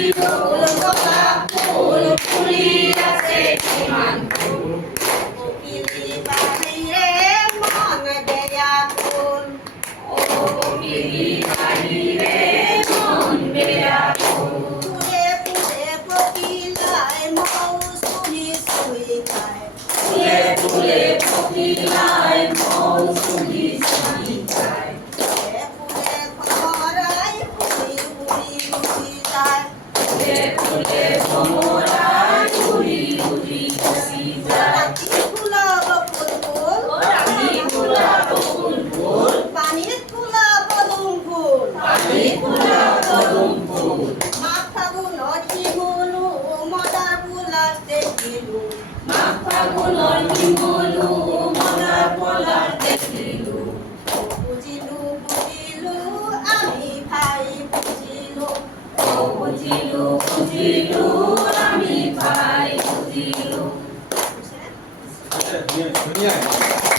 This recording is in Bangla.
ফুল গোলাপ ফুল ফুলিয়াছে কিমান ফুল কোকিলি বাহিরে মন বেয়াকুল ও কোকিলি বাহিরে মন বেয়াকুল ফুলে ফুলে কোকিলায় মৌসুমী সুই খায় ফুলে ফুলে কোকিলায় মৌসুমী সুই খায় ফুলে ফুলে ভমরায় ফুলি উড়ি উড়ি যায় ফুলে ফুলে ভমরায় উড়ি উড়ি উড়ি যায় রাতি ফুলাব ফুল রাতি ফুলাব ফুল পানির ফুলাব পদুম ফুল পানির ফুলাব পদুম ফুল মাঘ ফাগুনৰ শিমলু মদাৰ ফুলাৰ দেখিলো মাঘ ফাগুনৰ শিমলু মদাৰ ফুলাৰ দেখিলো বুজিলো বুজিলো আমি ভাই বুজিলো বুজিলো বুজিলো আমি ভাই বুজিলো আচ্ছা, ধুনীয়া